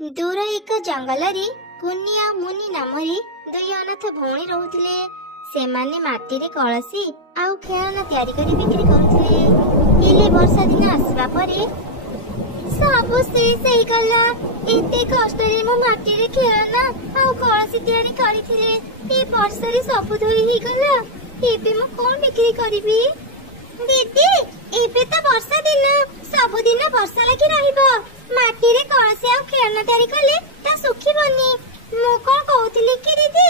दूर एक जंगल रे कुनी आ मुनि नामरे दुई अनाथ भौणी रहुथिले। सेमाने माटी रे कळसी आउ खेळना तयारी करी बिक्री करुथिले। इले वर्षा दिन आसबा परे सब शेष हेई गला। एते कष्ट रे मो माटी रे खेळना आउ कळसी तयारी करिथिले। ए वर्षा रे सब धोई हेई गला। एबे मो कोन बिक्री करबी? दीदी एबे तो वर्षा दिन सब दिन वर्षा लगी रहिबो। माटी रे कळसी आउ खेळना तयारी कले ता सुखिबनी। मो कोन कहउतिली कि दीदी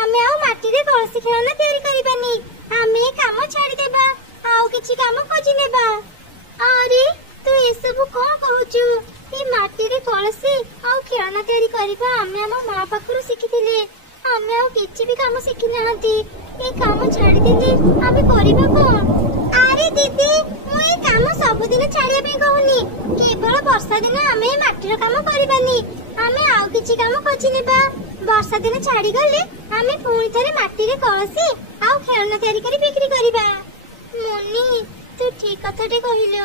आमे आउ माटी रे कळसी खेळना तयारी करिबानी। आमे काम छाडी देबा आउ किछि काम खोजि नेबा। अरे तू ए सब कोन कहउचु? ए माटी रे कळसी आउ खेळना तयारी करिबा आमे हम मां पाखरु सिखिथिले। आमे आउ किछि भी काम सिखि नाहंती। ए काम छाडी देले आमे करिबा कोन? अरे दीदी मु ए काम सब दिन छाडिया पे कहूनी। केवल वर्षा दिन आमे माटीर काम करिबानी। आमे आउ किछि काम खोजि नेबा। वर्षा दिन छाडी गले आमे पुणी थरे माटी रे कळसी आउ खेळना तयारी करी बिक्री करिबा। मुन्नी तू ठीक कथाटे कहिलो।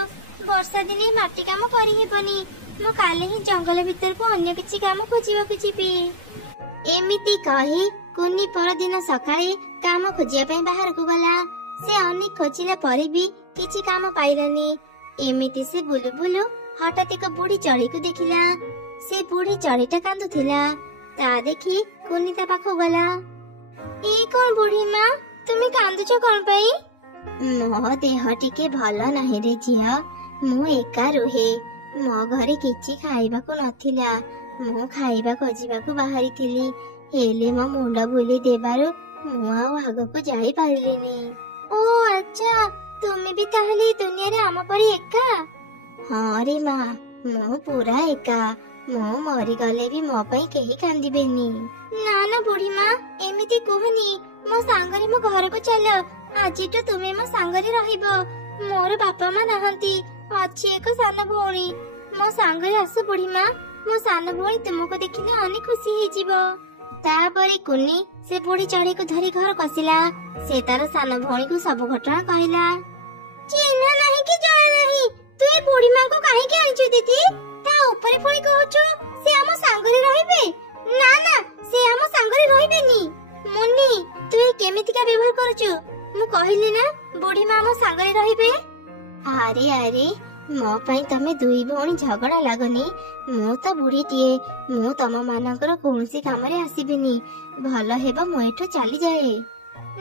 वर्षा दिने माटी काम करि हेबनी। मु काले ही जंगल भीतर को अन्य किछि काम खोजिबा को जिबी। एमिति कहि कुनी पर दिन सकाळे काम खोजिया पे बाहर को गला। से अनेक खोजिला परे भी किछि काम पाइलानी। एमिति से बुलु बुलु हठात एक बुढ़ी चढ़ी को देखिला। से बुढ़ी चढ़ीटा कांदुथिला। ता देखि कुनी ता पाखो गला। ए कोन बुढ़ी मां तुमी कांदुछो कोन पई? मो देह टिके भलो नाही रे झिया। मु एका रुहे। मो घरे किछि खाइबा को नथिला। मु खाइबा खोजिबा को बाहरी थिली। हेले मो मुंड बुली देबारु मु आउ आगको जाई पारिलिनी। ओ अच्छा तुमे भी ताहले दुनिया रे आम परी एका? हाँ रे माँ मु पूरा एका। मु मरी गले भी मो पई केही कांदिबेनी। ना ना बुढ़ी माँ एमिति कहनी। मो सांगरे मो घर को चल। आज तो तुमे मो सांगरे रहिबो। मोर बापा माँ नाहंती। अछि एक सान भौणी। मो सांगरे आसु बुढ़ी माँ। मो सान भौणी तुमको देखिले अनेक खुशी हे जिवो। तापरे कुनी से बुढ़ी चढ़ी को धरी घर कसिला। से तार सान भौणी को सब घटना कहला। चिन्ह नहीं कि जान नहीं तू ए बुढ़ी मां को काहे के आइछु दीदी? ता ऊपर पुणी कहउछु से हम सांगरे रहिबे। ना ना से हम सांगरे रहिबेनी। मुन्नी तू ए केमिति का व्यवहार करछु? मु कहिली ना बुढ़ी मां हम सांगरे रहिबे। अरे अरे मो पई तमे दुई भौणी झगड़ा लागनी। मु तो बुढ़ी टिए। मु तम मानकर कोनसी काम रे आसीबिनी। भलो हेबा मु एठो चली जाए।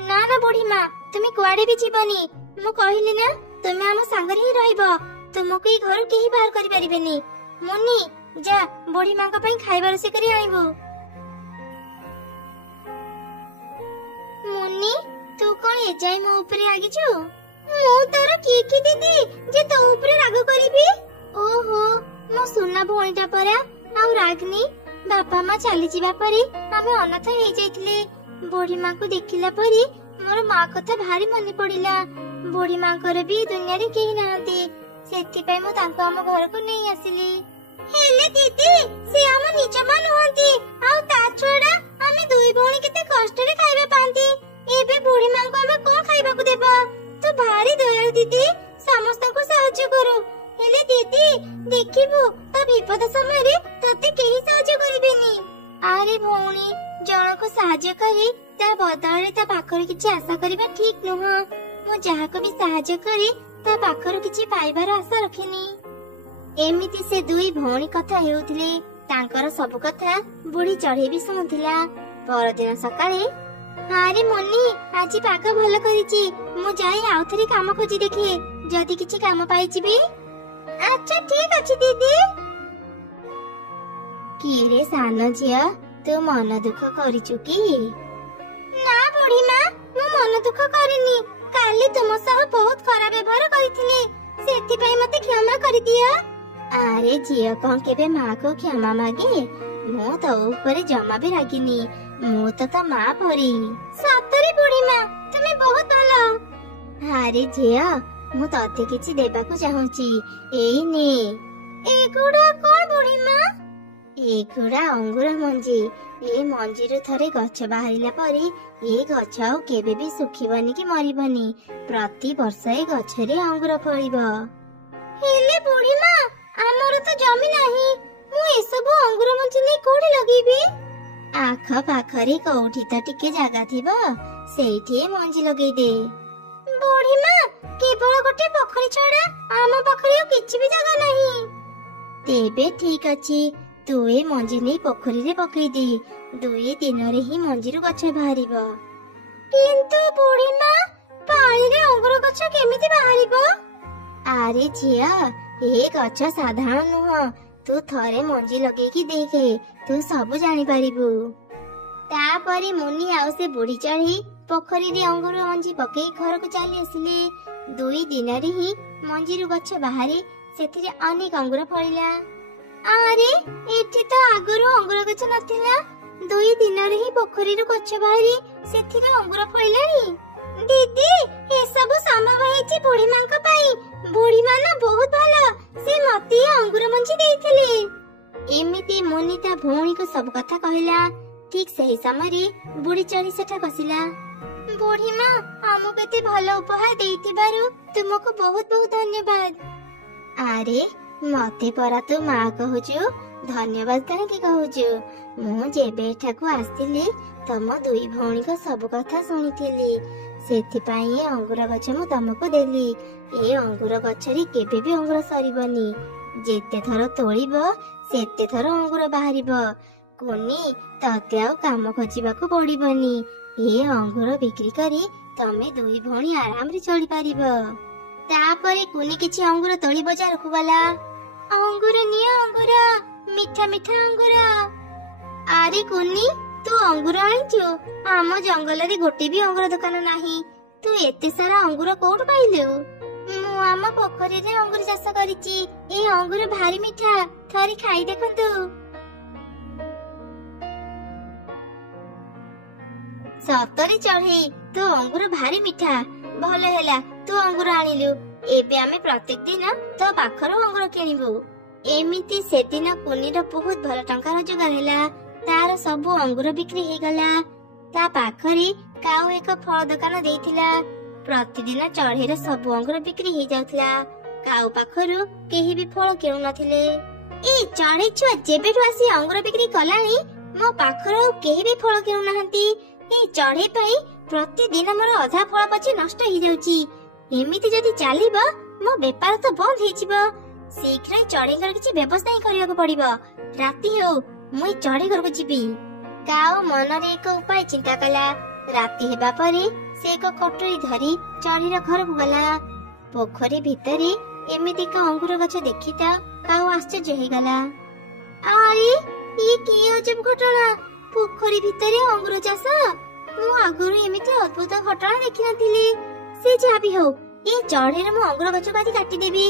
ना ना बुढ़ी मां तुमे कुआडे भी जीवनी। मु कहिली ना तुमे हम सांगरे ही रहइबो। तुमको ई घर केही बाहर करि परिबेनी। मुन्नी जा बुढ़ी मां का पई खाइबा रोसे करी आइबो। मुन्नी तू कोन ए जाय मो ऊपर आगिछु? मु तोर की दीदी जे तो ऊपर राग करिबी? ओहो मो सुना भौणीटा परा आउ रागनी। बापा मां चली जिबा परे आमे अनाथ हे जाइथिले। बुढ़ी मां को देखिला परे मोर मां कथा भारी मने पड़िला। बुढ़ी मां कर भी दुनिया रे केही नाहंती। सेति पई मो तांको हम घर को नै आसिली। हेले दीदी से हम निज मां नहंती। आउ ता छोडा आमे दुई भौणी केते कष्ट रे खाइबा पांती। एबे बुढ़ी मां को हम कोन खाइबा को देबा? तो भारी दयालु दीदी समस्त को सहाय्य करू। हेले दीदी देखिबू ता विपद समय रे तते केही सहाय्य करिबेनी। अरे भौणी जण को सहाय्य करी ता बदल रे ता पाखर किछि आशा करिबा ठीक नह। मु जहा को भी सहाय्य करी ता पाखर किछि पाइबार आशा रखिनी। एमिति से दुई भौणी कथा हेउथिले। तांकर सब कथा बुढ़ी चढ़ी भी सुनुथिला। परदिन सकाळे अरे मुन्नी आज पाग भलो करिछि। मु जाई आउथरी काम खोजी देखि जदी किछि काम पाइ जिबी। अच्छा ठीक अछि दीदी। की रे सानो झिया तू मन दुख करिछु की? ना बुढ़ी मां मु मन दुख करिनी। काली तुम सह बहुत खराब व्यवहार करिथिले। सेति पई मते क्षमा करि दिया। अरे झिया कोन केबे मां को क्षमा मागे? मु तो ऊपर जमा भी रागिनी। मु तो मां परी। सतरे बुढ़ी मां तुमे बहुत भलो। अरे झिया मु तते किछि देबा को चाहूची। एई ने एगुडा कोन बुढ़ी मां? एगुडा अंगूर मंजी। ए मंजी रो थरे गछ बाहरिला परे ए गछ आउ केबे भी सुखिबनी कि मरिबनी। प्रति वर्ष ए गछ रे अंगूर फळिबो। हेले बुढ़ी मां हमर तो जमी नाही। मु ए सब अंगूर मंजी ଆଖ ପାଖରେ କୋଉଠି ତ ଟିକେ ଜାଗା ଥିବ, ସେଇଠି ମଞ୍ଜି ଲଗେଇଦେ। ବୁଢୀମା, କେବଳ ଗୋଟେ ପୋଖରୀ ଛଡା ଆମ ପାଖରେ ଆଉ କିଛି ବି ଜାଗା ନାହିଁ। ତେବେ ଠିକ ଅଛି, ତୁ ଏ ମଞ୍ଜି ନେଇ ପୋଖରୀରେ ପକେଇଦେ। 2 ଦିନରେ ହିଁ ମଞ୍ଜିରୁ ଗଛ ବାହାରିବ। କିନ୍ତୁ ବୁଢୀମା, ପାଣିରେ ଅଙ୍ଗୁର ଗଛ କେମିତି ବାହାରିବ? ଆରେ ଝିଅ, ଏ ଗଛ ସାଧାରଣ ନୁହଁ। ତୁ ଥରେ ମଞ୍ଜି ଲଗେଇକି ଦେଖେ, ତୁ ସବୁ ଜାଣିପାରିବୁ। ତାପରେ ମୁନି ଆଉ ସେ ବୁଢୀ ଚଢେଇ ପୋଖରୀରେ ଅଙ୍ଗୁର ମଞ୍ଜି ପକେଇ ଘରକୁ ଚାଲି ଆସିଲେ। 2 ଦିନରେ ହିଁ ମଞ୍ଜିରୁ ଗଛ ବାହାରି ସେଥିରେ ଅନେକ ଅଙ୍ଗୁର ଫଳିଲା। ଆରେ, ଏଠି ତ ଆଗରୁ ଅଙ୍ଗୁର ଗଛ ନଥିଲା। 2 ଦିନରେ ହିଁ ପୋଖରୀରୁ ଗଛ ବାହାରି ସେଥିରେ ଅଙ୍ଗୁର ଫଳିଲାଣି। ଦିଦି, ଏସବୁ ସମ୍ଭବ ହେଇଛି ବୁଢୀ ମାଙ୍କ ପାଇଁ। ବୁଢୀ ମା ନା ବହୁତ ଭଲ, ସେ ମତେ ଅଙ୍ଗୁର ମଞ୍ଜି ଦେଇଥିଲେ। ଏମିତି ମୁନି ତା ଭଉଣୀକୁ ସବୁ କଥା କହିଲା। ଠିକ ସେହି ସମୟରେ ବୁଢୀ ଚଢେଇ ସେଠାକୁ ଆସିଲା। ବୁଢୀ ମା, ଆମକୁ ଏତେ ଭଲ ଉପହାର ଦେଇଥିବାରୁ ତୁମକୁ ବହୁତ ବହୁତ ଧନ୍ୟବାଦ। ଆରେ, ମତେ ପରା ତୁ ମା କହୁଛୁ, ଧନ୍ୟବାଦ କାହିଁକି କହୁଛୁ? ମୁଁ ଯେବେ ଏଠାକୁ ଆସିଥିଲି ତମ 2 ଭଉଣୀଙ୍କ ସବୁ କଥା ଶୁଣିଥିଲି, ସେଥିପାଇଁ ଏ ଅଙ୍ଗୁର ଗଛ ମୁଁ ତମକୁ ଦେଲି। ଏ ଅଙ୍ଗୁର ଗଛରେ କେବେ ବି ଅଙ୍ଗୁର ସରିବନି। ଯେତେ ଥର ତୋଳିବ ସେତେ ଥର ଅଙ୍ଗୁର ବାହାରିବ। କୁନି, ତତେ ଆଉ କାମ ଖୋଜିବାକୁ ପଡିବନି। ଏ ଅଙ୍ଗୁର ବିକ୍ରି କରି ତମେ 2 ଭଉଣୀ ଆରାମରେ ଚଳିପାରିବ। ତାପରେ କୁନି କିଛି ଅଙ୍ଗୁର ତୋଳି ବଜାରକୁ ଗଲା। ଅଙ୍ଗୁର ନିଅ, ଅଙ୍ଗୁର, ମିଠା ମିଠା ଅଙ୍ଗୁର। ଆରେ କୁନି, ତୁ ଅଙ୍ଗୁର ଆଣିଛୁ? ଆମ ଜଙ୍ଗଲରେ ଗୋଟେ ବି ଅଙ୍ଗୁର ଦୋକାନ ନାହିଁ। ତୁ ଏତେ ସାରା ଅଙ୍ଗୁର କୋଉଠୁ ପାଇଲୁ? ମୁଁ ଆମ ପୋଖରୀରେ ଅଙ୍ଗୁର ଚାଷ କରିଛି। ଏ ଅଙ୍ଗୁର ଭାରି ମିଠା, ଥରେ ଖାଇ ଦେଖନ୍ତୁ। ସତରେ ଚଢେଇ, ତୋ ଅଙ୍ଗୁର ଭାରି ମିଠା। ଭଲ ହେଲା, ତୁ ଅଙ୍ଗୁର ଆଣିଲୁ। ଏବେ ଆମେ ପ୍ରତ୍ୟେକ ଦିନ ତୋ ପାଖରୁ ଅଙ୍ଗୁର କିଣିବୁ। ଏମିତି ସେଦିନ କୁନିର ବହୁତ ଭଲ ଟଙ୍କା ରୋଜଗାର ହେଲା। ତାର ସବୁ ଅଙ୍ଗୁର ବିକ୍ରି ହେଇଗଲା। ତା ପାଖରେ କାଉ ଏକ ଫଳ ଦୋକାନ ଦେଇଥିଲା। ପ୍ରତିଦିନ ଚଢେଇର ସବୁ ଅଙ୍ଗୁର ବିକ୍ରି ହେଇଯାଉଥିଲା। କାଉ ପାଖରୁ କେହି ବି ଫଳ କିଣୁନଥିଲେ। ଏ ଚଢେଇ ଛୁଆ ଯେବେଠୁ ଆସି ଅଙ୍ଗୁର ବିକ୍ରି କଲାଣି, ମୋ ପାଖରୁ କେହି ବି ଫଳ କିଣୁନାହାନ୍ତି। ଏ ଚଢେଇ ପାଇଁ ପ୍ରତିଦିନ ମୋର ଅଧା ଫଳ ପଛେ ନଷ୍ଟ ହେଇଯାଉଛି। ଏମିତି ଯଦି ଚାଲିବ ମୋ ବେପାର ତ ବନ୍ଦ ହେଇଯିବ। ଶୀଘ୍ର ଚଢେଇଙ୍କର କିଛି ବ୍ୟବସ୍ଥା ହିଁ କରିବାକୁ ପଡିବ। ରାତି ହଉ, ମୁଁ ଏ ଚଢେଇ ଘରକୁ ଯିବି। କାଉ ମନରେ ଏକ ଉପାୟ ଚିନ୍ତା କଲା। ରାତି ହେବା ପରେ ସେ ଏକ କଟୁରୀ ଧରି ଚଢେଇର ଘରକୁ ଗଲା। ପୋଖରୀ ଭିତରେ ଏମିତି ଏକ ଅଙ୍ଗୁର ଗଛ ଦେଖି ତ କାଉ ଆଶ୍ଚର୍ଯ୍ୟ ହେଇଗଲା। ଆରେ, ଇଏ କି ଅଜବ ଘଟଣା! ପୋଖରୀ ଭିତରେ ଅଙ୍ଗୁର ଚାଷ! ମୁଁ ଆଗରୁ ଏମିତି ଅଦ୍ଭୁତ ଘଟଣା ଦେଖିନଥିଲି। ସେ ଯାହା ବି ହଉ, ଏ ଚଢେଇର ମୁଁ ଅଙ୍ଗୁର ଗଛକୁ ଆଜି କାଟିଦେବି।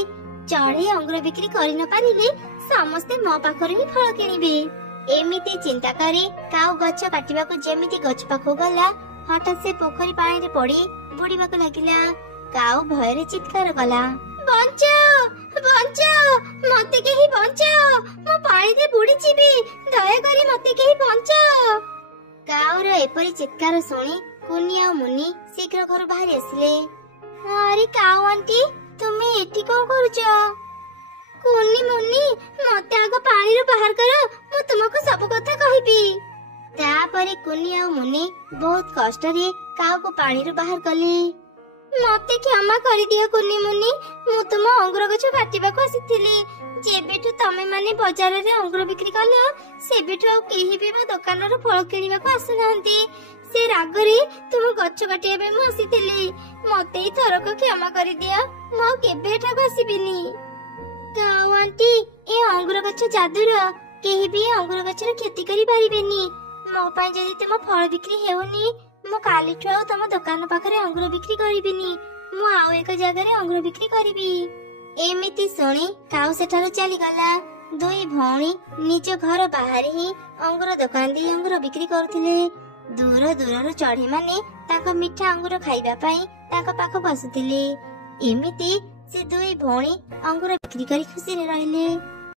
ଚଢେଇ ଅଙ୍ଗୁର ବିକ୍ରି କରି ନ ପାରିଲେ ସମସ୍ତେ ମୋ ପାଖରୁ ହିଁ ଫଳ କିଣିବେ। ଏମିତି ଚିନ୍ତା କରି କାଉ ଗଛ କାଟିବାକୁ ଯେମିତି ଗଛ ପାଖକୁ ଗଲା, ହଠାତ୍ ସେ ପୋଖରୀ ପାଣିରେ ପଡି ବୁଡିବାକୁ ଲାଗିଲା। କାଉ ଭୟରେ ଚିତ୍କାର କଲା, ବଞ୍ଚାଅ, ବଞ୍ଚାଅ, ମତେ କେହି ବଞ୍ଚାଅ, ମୁଁ ପାଣିରେ ବୁଡିଯିବି, ଦୟାକରି ମତେ କେହି ବଞ୍ଚାଅ। କାଉର ଏପରି ଚିତ୍କାର ଶୁଣି କୁନି ଆଉ ମୁନି ଶୀଘ୍ର ଘରୁ ବାହାରି ଆସିଲେ। ଆରେ କାଉ ଆଣ୍ଟି, ତୁମେ ଏଠି କଣ କରୁଛ? କୁନି, ମୁନି, ମତେ ଆଗ ପାଣିରୁ ବାହାର କର, ମୁଁ ତୁମକୁ ସବୁ କଥା କହିବି। ତାପରେ କୁନି ଆଉ ମୁନି ବହୁତ କଷ୍ଟରେ କାଉକୁ ପାଣିରୁ ବାହାର କଲେ। ମତେ କ୍ଷମା କରିଦିଅ କୁନି, ମୁନି, ମୁଁ ତୁମ ଅଙ୍ଗୁର ଗଛ କାଟିବାକୁ ଆସିଥିଲି। ଯେବେଠୁ ତମେ ମାନେ ବଜାରରେ ଅଙ୍ଗୁର ବିକ୍ରି କଲ, ସେବେଠୁ ଆଉ କେହି ବି ମୋ ଦୋକାନରୁ ଫଳ କିଣିବାକୁ ଆସୁନାହାନ୍ତି। ସେ ରାଗରେ ତୁମ ଗଛ କାଟିବା ପାଇଁ ମୁଁ ଆସିଥିଲି। ମତେ ଏଇ ଥରକ କ୍ଷମା କରିଦିଅ, ମୁଁ ଆଉ କେବେ ଏଠାକୁ ଆସିବିନି। କାଉ ଆଣ୍ଟି, ଏ ଅଙ୍ଗୁର ଗଛ ଯାଦୁର, କେହି ବି ଅଙ୍ଗୁର ଗଛର କ୍ଷତି କରିପାରିବେନି। ମୋ ପାଇଁ ଯଦି ତୁମ ଫଳ ବିକ୍ରି ହେଉନି, ମୁଁ କାଲିଠୁ ଆଉ ତମ ଦୋକାନ ପାଖରେ ଅଙ୍ଗୁର ବିକ୍ରି କରିବିନି। ମୁଁ ଆଉ ଏକ ଜାଗାରେ ଅଙ୍ଗୁର ବିକ୍ରି କରିବି। ଏମିତି ଶୁଣି କାଉ ସେଠାରୁ ଚାଲିଗଲା। 2 ଭଉଣୀ ନିଜ ଘର ବାହାରେ ହିଁ ଅଙ୍ଗୁର ଦୋକାନ ଦେଇ ଅଙ୍ଗୁର ବିକ୍ରି କରୁଥିଲେ। ଦୂର ଦୂରରୁ ଚଢେଇ ମାନେ ତାଙ୍କ ମିଠା ଅଙ୍ଗୁର ଖାଇବା ପାଇଁ ତାଙ୍କ ପାଖକୁ ଆସୁଥିଲେ। ଏମିତି ସେ 2 ଭଉଣୀ ଅଙ୍ଗୁର ବିକ୍ରି କରି ଖୁସିରେ ରହିଲେ।